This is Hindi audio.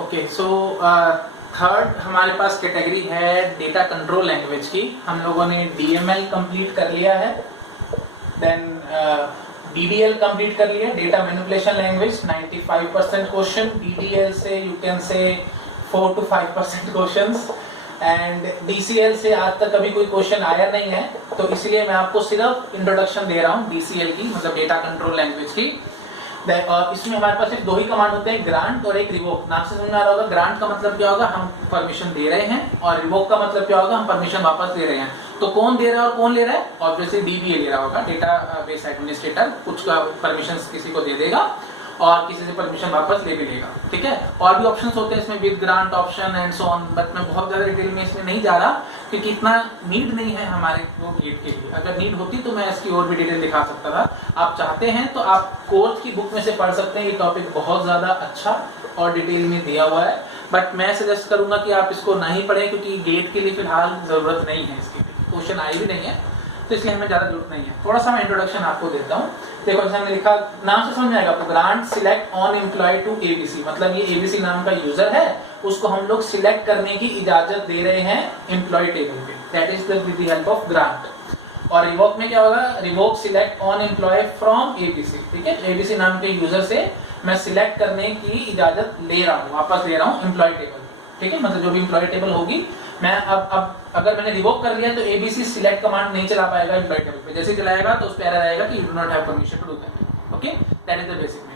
ओके, सो थर्ड हमारे पास कैटेगरी है डेटा कंट्रोल लैंग्वेज की। हम लोगों ने DML कंप्लीट कर लिया है, देन DDL कंप्लीट कर लिया, data manipulation language 95% question, DDL से you can say 4 to 5% questions, and DCL से आज तक कभी कोई क्वेश्चन आया नहीं है, तो इसलिए मैं आपको सिर्फ इंट्रोडक्शन दे रहा हूँ DCL की, मतलब डेटा कंट्रोल लैंग्वेज की। और इसमें हमारे पास सिर्फ दो ही कमांड होते हैं, ग्रांट और एक रिवोक। नाम से समझ में आ रहा होगा, ग्रांट का मतलब क्या होगा, हम परमिशन दे रहे हैं, और रिवोक का मतलब क्या होगा, हम परमिशन वापस ले रहे हैं। तो कौन दे रहा है और कौन ले रहा है, ऑब्वियसली DBA ले रहा होगा, डेटा बेस एडमिनिस्ट्रेटर, कुछ का परमिशन किसी को दे देगा और किसी से परमिशन वापस ले भी लेगा, ठीक है। और भी ऑप्शंस होते हैं इसमें, with grant option and so on, but मैं बहुत ज्यादा डिटेल में इसमें नहीं जा रहा क्योंकि इतना नीड नहीं है हमारे वो गेट के लिए। अगर नीड होती तो मैं इसकी और भी डिटेल दिखा सकता था। आप चाहते हैं तो आप कोर्स की बुक में से पढ़ सकते हैं, ये टॉपिक बहुत ज्यादा अच्छा और डिटेल में दिया हुआ है, बट मैं सजेस्ट करूंगा कि आप इसको नहीं पढ़ें क्योंकि गेट के लिए फिलहाल जरूरत नहीं है, इसकी क्वेश्चन आई भी नहीं है, तो इसलिए हमें ज्यादा जरूरत नहीं है। थोड़ा सा मैं इंट्रोडक्शन आपको देता हूँ। देखो जैसे हमने लिखा, नाम से समझ में आएगा आपको, grant select on employ to ABC, मतलब ये ABC नाम का यूजर है, उसको हम लोग सिलेक्ट करने की इजाजत दे रहे हैं एम्प्लॉय टेबल पे, that is with the help of grant. और रिवोक में क्या होगा, revoke select on employ from ABC, ठीक है। ABC नाम के यूजर से मैं सिलेक्ट करने की इजाजत ले रहा हूँ, वापस ले रहा हूँ एम्प्लॉय टेबल, ठीक है। मतलब जो भी एम्प्लॉय टेबल होगी, मैं अब अगर मैंने रिवोक कर लिया तो ABC सिलेक्ट कमांड नहीं चला पाएगा एम्प्लॉय टेबल पे, जैसे चलाएगा तो उस पे एरर आएगा कि you do not have permission to do that, okay. That is the basic.